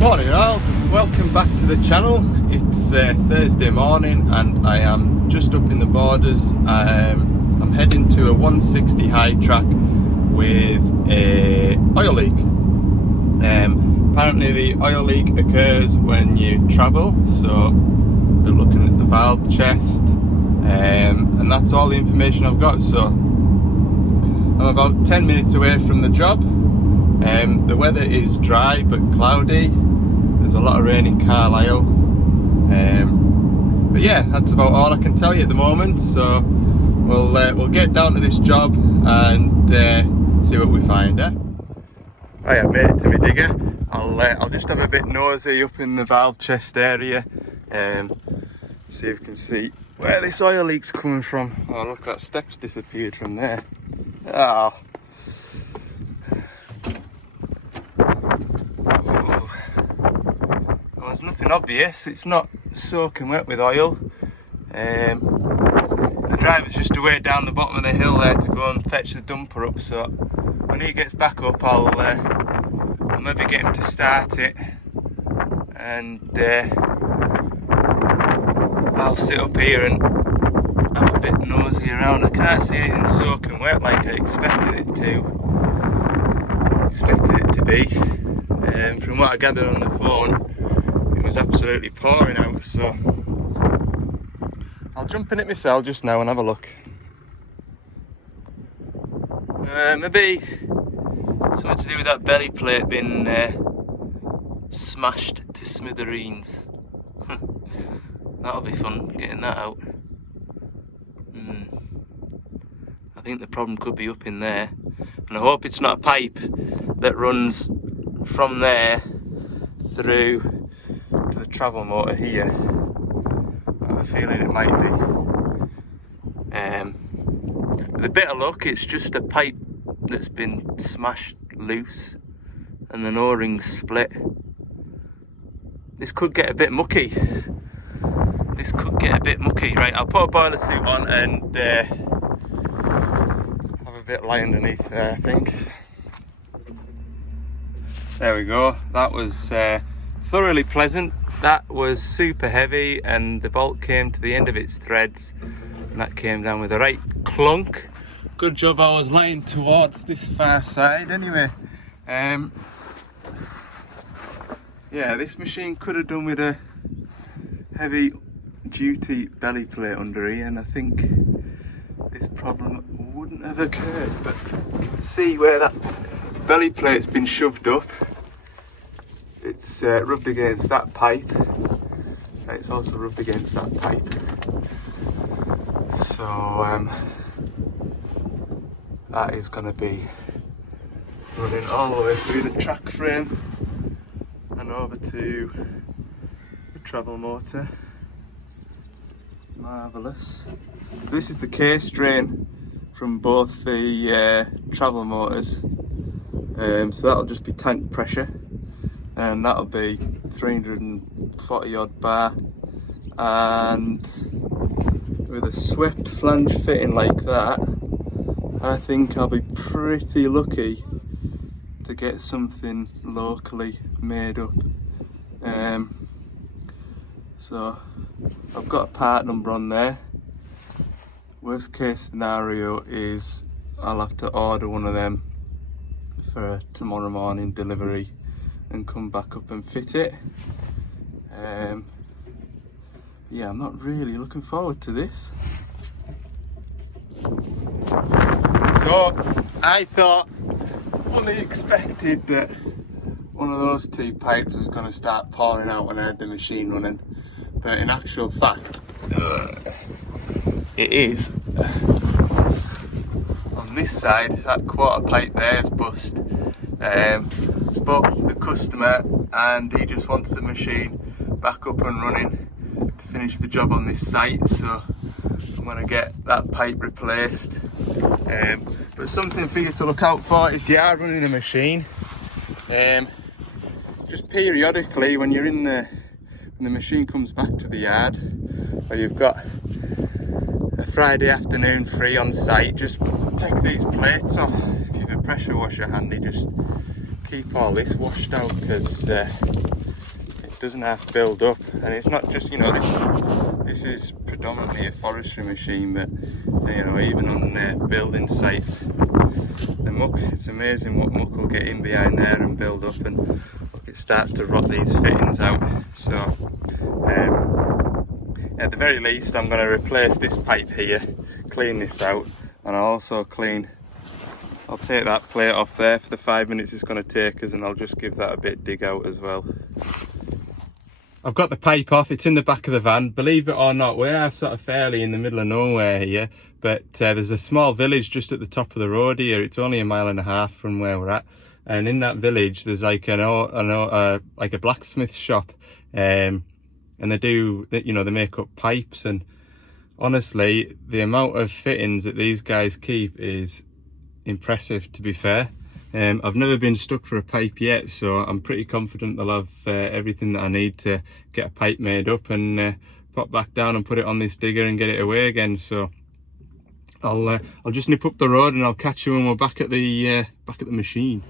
Morning all, welcome back to the channel. It's Thursday morning and I am just up in the borders. I'm heading to a 160 high track with a oil leak. Apparently the oil leak occurs when you travel, so we're looking at the valve chest, and that's all the information I've got. So I'm about 10 minutes away from the job. The weather is dry but cloudy. There's a lot of rain in Carlisle, but yeah, that's about all I can tell you at the moment. So we'll get down to this job and see what we find. Right, I've made it to my digger. I'll just have a bit nosy up in the valve chest area, see if you can see where this oil leak's coming from. Oh look, that step's disappeared from there. Oh. There's nothing obvious, it's not soaking wet with oil. The driver's just away down the bottom of the hill there to go and fetch the dumper up, so when he gets back up I'll maybe get him to start it, and I'll sit up here and have a bit nosy around. I can't see anything soaking wet like I expected it to be. From what I gathered on the phone, it was absolutely pouring out, so I'll jump in it myself just now and have a look. Maybe something to do with that belly plate being smashed to smithereens. That'll be fun, getting that out. I think the problem could be up in there, and I hope it's not a pipe that runs from there through to the travel motor here. I have a feeling it might be. With a bit of luck, it's just a pipe that's been smashed loose and the O-ring's split. This could get a bit mucky. Right, I'll put a boiler suit on and have a bit lie underneath there, I think. There we go, that was thoroughly pleasant. That was super heavy and the bolt came to the end of its threads and that came down with a right clunk. Good job I was lying towards this far side anyway. Yeah, this machine could have done with a heavy duty belly plate under here, and I think this problem wouldn't have occurred, but you can see where that belly plate's been shoved up. It's rubbed against that pipe, and it's also rubbed against that pipe. So that is going to be running all the way through the track frame and over to the travel motor. Marvellous. This is the case drain from both the travel motors, so that'll just be tank pressure, and that'll be 340 odd bar, and with a swept flange fitting like that, I think I'll be pretty lucky to get something locally made up. So I've got a part number on there. Worst case scenario is I'll have to order one of them for a tomorrow morning delivery and come back up and fit it. Yeah, I'm not really looking forward to this. So I thought, fully expected that one of those two pipes was going to start pouring out when I had the machine running, but in actual fact it is. On this side, that quarter pipe there is bust. Spoke to the customer and he just wants the machine back up and running to finish the job on this site, so I'm going to get that pipe replaced. But something for you to look out for if you are running a machine, just periodically when you're in when the machine comes back to the yard, or you've got a Friday afternoon free on site, just take these plates off. If you've a pressure washer handy, just keep all this washed out, because doesn't have to build up. And it's not just, you know, this is predominantly a forestry machine, but you know, even on building sites, the muck, it's amazing what muck will get in behind there and build up, and look, it starts to rot these fittings out. So at the very least, I'm going to replace this pipe here, clean this out, and I'll also I'll take that plate off there for the 5 minutes it's going to take us, and I'll just give that a bit dig out as well. I've got the pipe off, it's in the back of the van. Believe it or not, we are sort of fairly in the middle of nowhere here, but there's a small village just at the top of the road here. It's only 1.5 miles from where we're at, and in that village there's like like a blacksmith shop, and they do, you know, they make up pipes, and honestly the amount of fittings that these guys keep is impressive, to be fair. I've never been stuck for a pipe yet, so I'm pretty confident they'll have everything that I need to get a pipe made up and pop back down and put it on this digger and get it away again. So I'll just nip up the road and I'll catch you when we're back at the machine.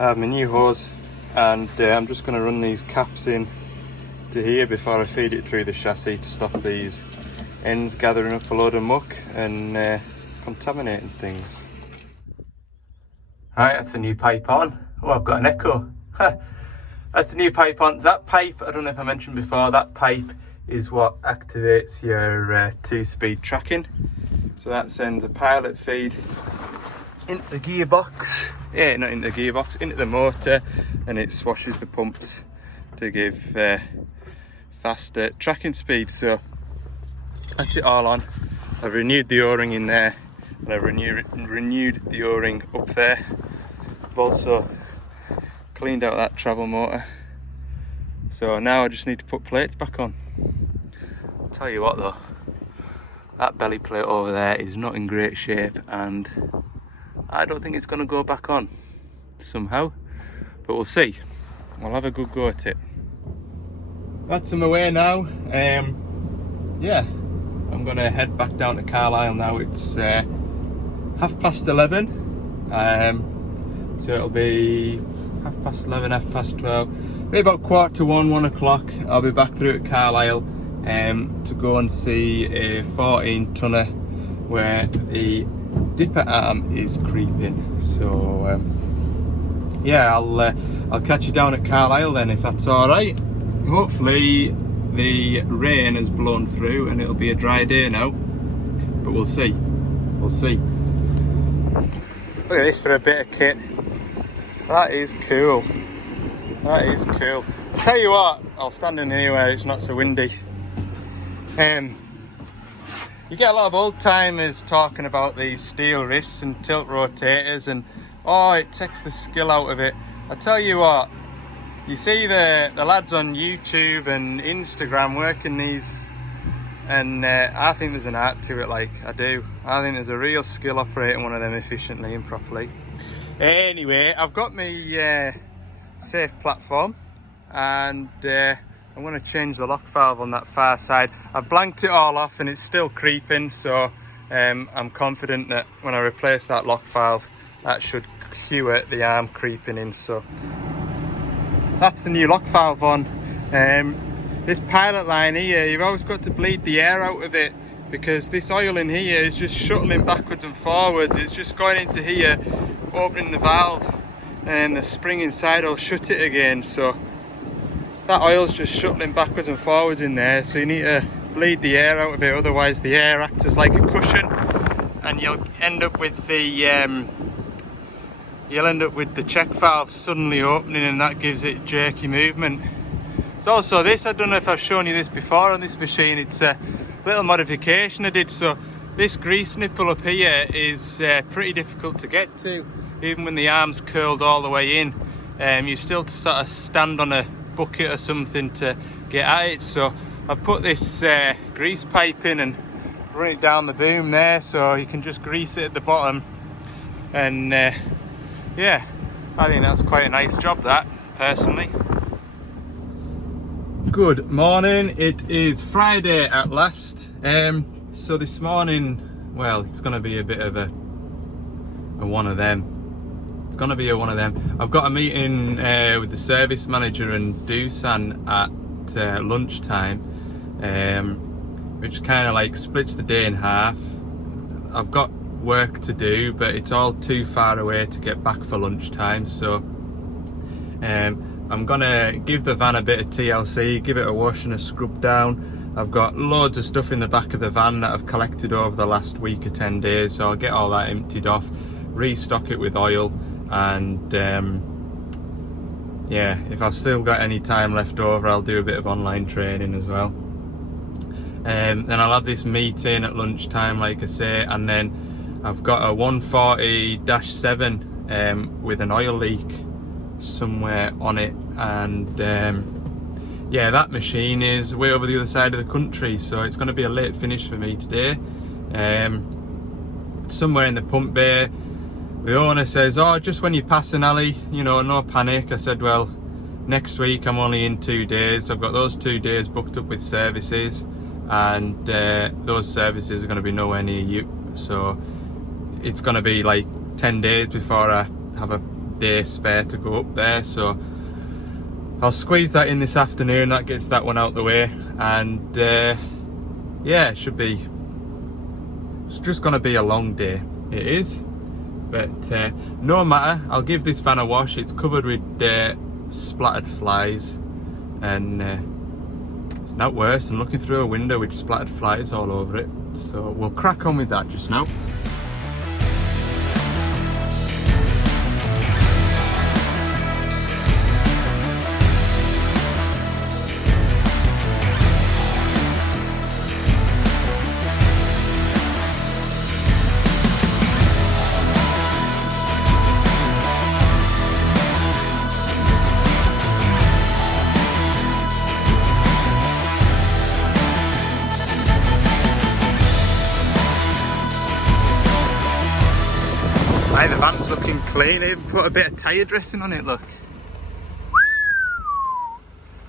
I have my new hose, and I'm just going to run these caps in to here before I feed it through the chassis to stop these ends gathering up a load of muck and contaminating things. Right, that's a new pipe on. Oh, I've got an echo. That's the new pipe on. That pipe, I don't know if I mentioned before, that pipe is what activates your 2-speed tracking. So that sends a pilot feed into the gearbox. Yeah, not into the gearbox, into the motor, and it swashes the pumps to give faster tracking speed. So that's it all on. I've renewed the O-ring in there, and I've renewed the O-ring up there. I've also cleaned out that travel motor, so now I just need to put plates back on. I'll tell you what though, that belly plate over there is not in great shape, and I don't think it's going to go back on somehow, but we'll see. I'll have a good go at it. That's on my way now. Yeah, I'm going to head back down to Carlisle now. It's 11:30. So it'll be 11:30, 12:30, maybe about 1:45, 1 o'clock. I'll be back through at Carlisle to go and see a 14-tonner where the dipper arm is creeping. So yeah, I'll catch you down at Carlisle then, if that's all right. Hopefully the rain has blown through and it'll be a dry day now, but we'll see. We'll see. Look at this for a bit of kit. That is cool. That is cool. I'll tell you what, I'll stand in here where it's not so windy. You get a lot of old timers talking about these steel wrists and tilt rotators, and oh, it takes the skill out of it. I tell you what, you see the lads on YouTube and Instagram working these, and I think there's an art to it, like, I do. I think there's a real skill operating one of them efficiently and properly. Anyway, I've got my safe platform, and I'm going to change the lock valve on that far side. I've blanked it all off and it's still creeping, so I'm confident that when I replace that lock valve, that should cure the arm creeping in. So that's the new lock valve on. This pilot line here, you've always got to bleed the air out of it, because this oil in here is just shuttling backwards and forwards. It's just going into here, opening the valve, and the spring inside will shut it again. So that oil's just shuttling backwards and forwards in there, so you need to bleed the air out of it, otherwise the air acts as like a cushion, and you'll end up with the check valve suddenly opening, and that gives it jerky movement. So also this, I don't know if I've shown you this before on this machine, it's a little modification I did. So this grease nipple up here is pretty difficult to get to, even when the arm's curled all the way in. You still to sort of stand on a bucket or something to get at it. So I've put this grease pipe in and run it down the boom there, so you can just grease it at the bottom. And yeah, I think that's quite a nice job, that, personally. Good morning, it is Friday at last. So this morning, well, it's going to be a bit of a one of them. it's gonna be one of them. I've got a meeting with the service manager and Doosan at lunchtime, which kind of like splits the day in half. I've got work to do, but it's all too far away to get back for lunchtime, so I'm gonna give the van a bit of TLC, give it a wash and a scrub down. I've got loads of stuff in the back of the van that I've collected over the last week or 10 days, so I'll get all that emptied off, restock it with oil, and yeah, if I've still got any time left over, I'll do a bit of online training as well. Then I'll have this meeting at lunchtime, like I say, and then I've got a 140-7 with an oil leak somewhere on it, and yeah, that machine is way over the other side of the country, so it's going to be a late finish for me today. Somewhere in the pump bay, the owner says, oh, just when you pass an alley, you know, no panic. I said, well, next week I'm only in 2 days. I've got those 2 days booked up with services, and those services are going to be nowhere near you, so it's going to be like 10 days before I have a day spare to go up there. So I'll squeeze that in this afternoon. That gets that one out the way, and yeah, it's just gonna be a long day. It is, but no matter, I'll give this van a wash. It's covered with splattered flies, and it's not worse than looking through a window with splattered flies all over it. So we'll crack on with that just now. The van's looking clean. They put a bit of tyre dressing on it, look.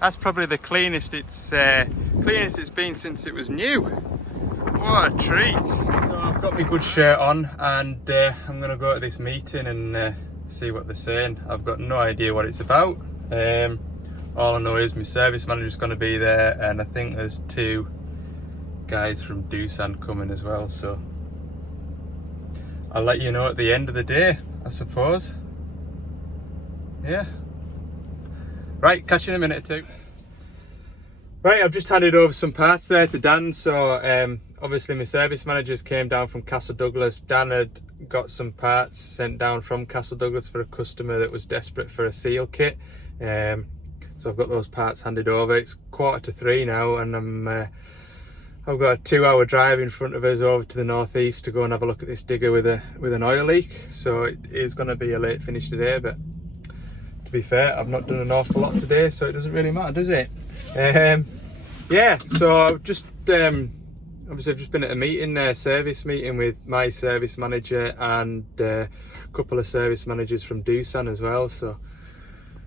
That's probably the cleanest it's been since it was new. What a treat. So I've got my good shirt on, and I'm going to go to this meeting and see what they're saying. I've got no idea what it's about. All I know is my service manager's going to be there, and I think there's 2 guys from Doosan coming as well, so I'll let you know at the end of the day, I suppose. Yeah. Right, catch you in a minute or 2. Right, I've just handed over some parts there to Dan. So obviously my service managers came down from Castle Douglas. Dan had got some parts sent down from Castle Douglas for a customer that was desperate for a seal kit. So I've got those parts handed over. It's 2:45 now, and I've got a 2-hour drive in front of us over to the northeast to go and have a look at this digger with an oil leak. So it is going to be a late finish today, but to be fair, I've not done an awful lot today, so it doesn't really matter, does it? Yeah, so I've just obviously I've just been at a meeting, service meeting with my service manager and a couple of service managers from Doosan as well. So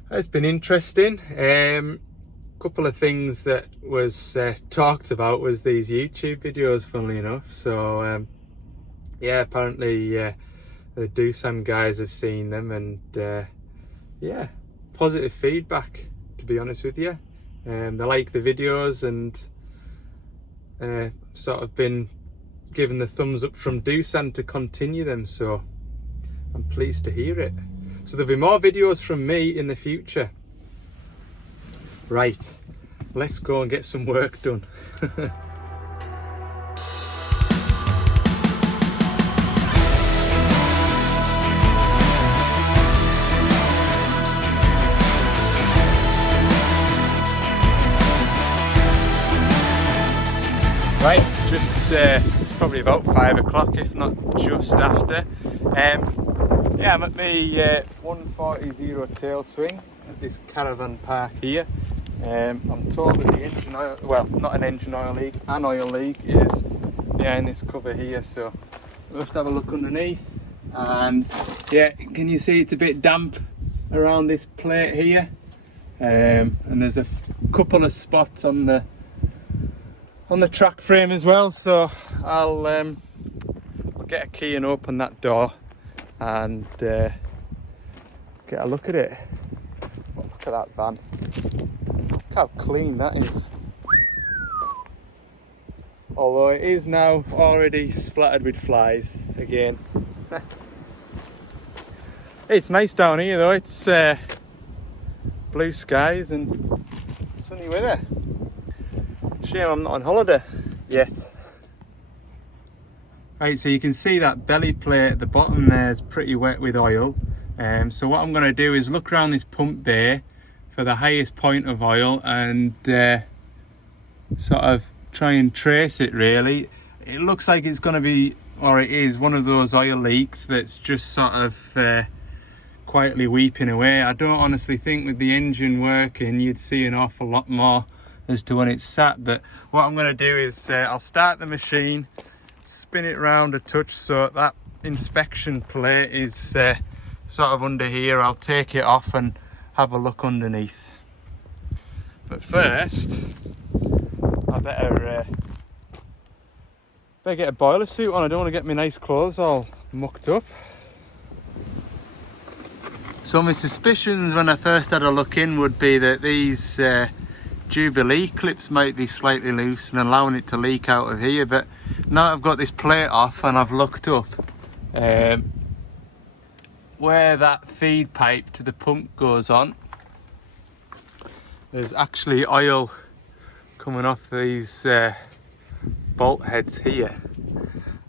it's been interesting. Couple of things that was talked about was these YouTube videos, funnily enough. So yeah, apparently the Doosan guys have seen them, and yeah, positive feedback, to be honest with you. They like the videos, and sort of been given the thumbs up from Doosan to continue them, so I'm pleased to hear it. So there'll be more videos from me in the future. Right, let's go and get some work done. Right, just probably about 5 o'clock, if not just after. Yeah, I'm at my 140 tail swing at this caravan park here. I'm told that the engine oil, well, not an engine oil leak, an oil leak is behind this cover here, so we'll just have a look underneath. And yeah, can you see it's a bit damp around this plate here? And there's a couple of spots on the track frame as well, so I'll get a key and open that door and get a look at it. Look at that van. Look how clean that is. Although it is now already splattered with flies again. It's nice down here though, it's blue skies and sunny weather. Shame I'm not on holiday yet. Right, so you can see that belly plate at the bottom there is pretty wet with oil. So what I'm going to do is look around this pump bay for the highest point of oil and sort of try and trace it really. It looks like it's going to be, or it is, one of those oil leaks that's just sort of quietly weeping away. I don't honestly think with the engine working you'd see an awful lot more as to when it's sat, but what I'm going to do is I'll start the machine, spin it round a touch so that inspection plate is sort of under here. I'll take it off and have a look underneath. But first, I better get a boiler suit on. I don't want to get my nice clothes all mucked up. So my suspicions when I first had a look in would be that these Jubilee clips might be slightly loose and allowing it to leak out of here, but now I've got this plate off and I've looked up where that feed pipe to the pump goes on. There's actually oil coming off these bolt heads here,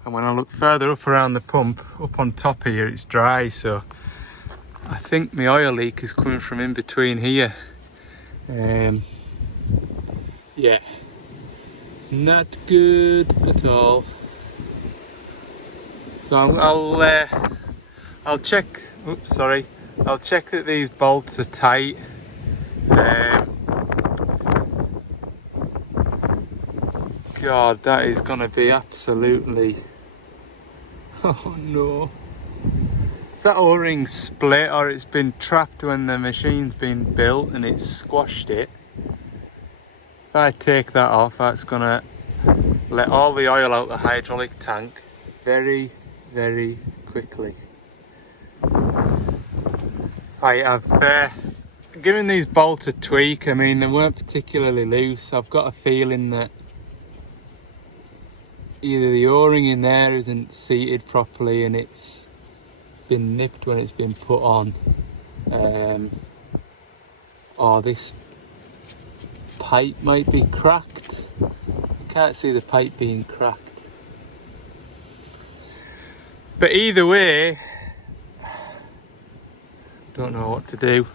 and when I look further up around the pump, up on top here, it's dry, so I think my oil leak is coming from in between here. Yeah, not good at all. So I'll check. Oops, sorry. I'll check that these bolts are tight. God, that is going to be absolutely. Oh no. That O-ring split, or it's been trapped when the machine's been built and it's squashed it. If I take that off, that's gonna let all the oil out the hydraulic tank very, very quickly. Right, I've given these bolts a tweak. I mean, they weren't particularly loose. I've got a feeling that either the O-ring in there isn't seated properly and it's been nipped when it's been put on, or this pipe might be cracked. I can't see the pipe being cracked, but either way, don't know what to do.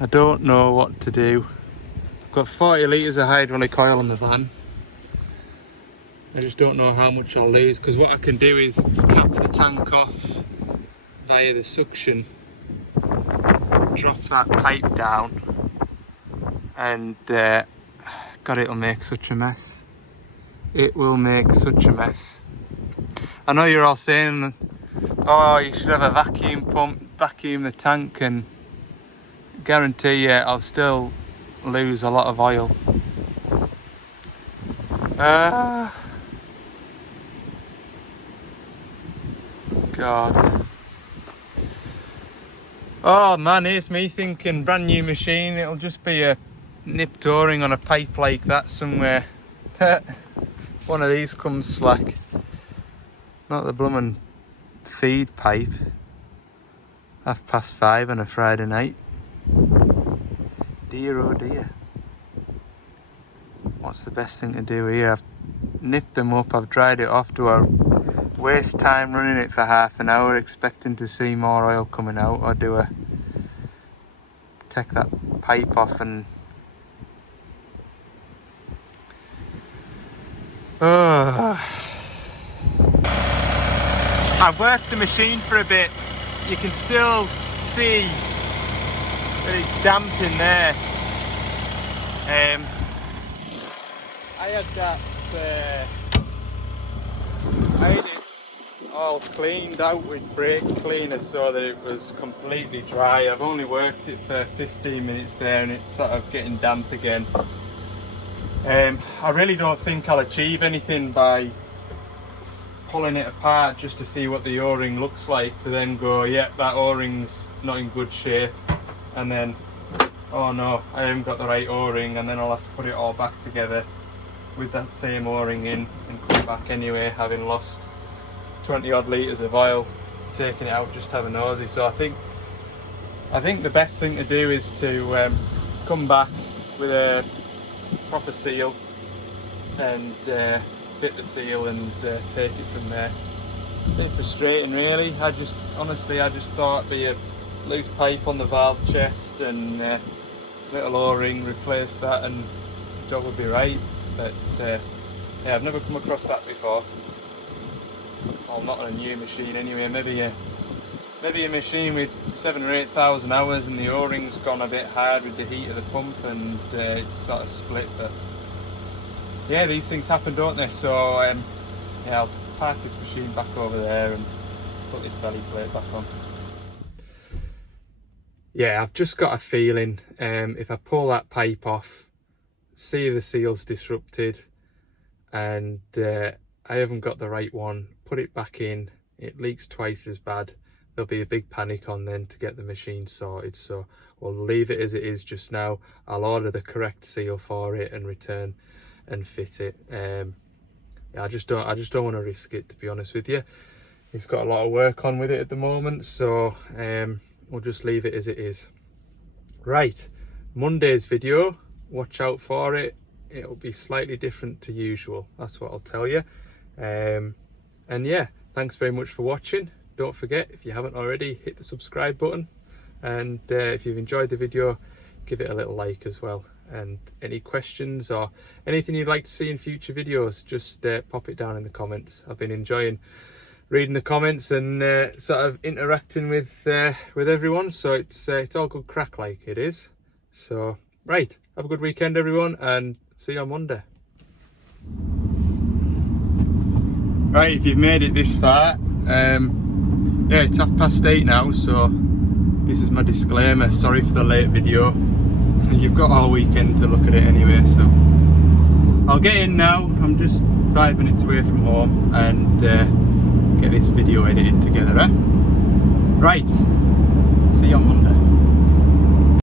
I don't know what to do. I've got 40 litres of hydraulic oil in the van. I just don't know how much I'll lose, because what I can do is cap the tank off via the suction, drop that pipe down, and God, it'll make such a mess. It will make such a mess. I know you're all saying, oh, you should have a vacuum pump, vacuum the tank, and guarantee you I'll still lose a lot of oil. God. Oh man, here's me thinking brand new machine, it'll just be a nipped O-ring on a pipe like that somewhere. One of these comes slack. Not the bloomin' feed pipe. 5:30 on a Friday night. Dear oh dear. What's the best thing to do here? I've nipped them up, I've dried it off. Do I waste time running it for half an hour expecting to see more oil coming out, or do I take that pipe off and I've worked the machine for a bit. You can still see that it's damp in there. I had that I had it all cleaned out with brake cleaner so that it was completely dry. I've only worked it for 15 minutes there and it's sort of getting damp again. I really don't think I'll achieve anything by pulling it apart just to see what the O-ring looks like, to then go, yeah, that O-ring's not in good shape, and then, oh no, I haven't got the right O-ring, and then I'll have to put it all back together with that same O-ring in and come back anyway, having lost 20 odd litres of oil taking it out just to have a nosy. So I think the best thing to do is to come back with a proper seal and fit the seal and take it from there. A bit frustrating really. I just thought it'd be a loose pipe on the valve chest and little O-ring, replace that and the job would be right. But yeah, I've never come across that before. Well, not on a new machine anyway. Maybe a machine with 7,000 or 8,000 hours and the O-ring's gone a bit hard with the heat of the pump and it's sort of split. But yeah, these things happen, don't they? So yeah, I'll park this machine back over there and put this belly plate back on. Yeah, I've just got a feeling if I pull that pipe off, see the seal's disrupted and I haven't got the right one, put it back in, it leaks twice as bad, there'll be a big panic on then to get the machine sorted. So we'll leave it as it is just now. I'll order the correct seal for it and return and fit it. Yeah, I just don't want to risk it, to be honest with you. It's got a lot of work on with it at the moment, so we'll just leave it as it is. Right, Monday's video, watch out for it. It'll be slightly different to usual, that's what I'll tell you. And yeah, thanks very much for watching. Don't forget, if you haven't already, hit the subscribe button, and if you've enjoyed the video, give it a little like as well. And any questions or anything you'd like to see in future videos, just pop it down in the comments. I've been enjoying reading the comments and sort of interacting with everyone, so it's all good crack, like it is. So right, have a good weekend everyone, and see you on Monday. Right, if you've made it this far, yeah, it's 8:30 now, so this is my disclaimer. Sorry for the late video. You've got all weekend to look at it anyway, so I'll get in now. I'm just 5 minutes away from home and get this video edited together, eh? Right, see you on Monday.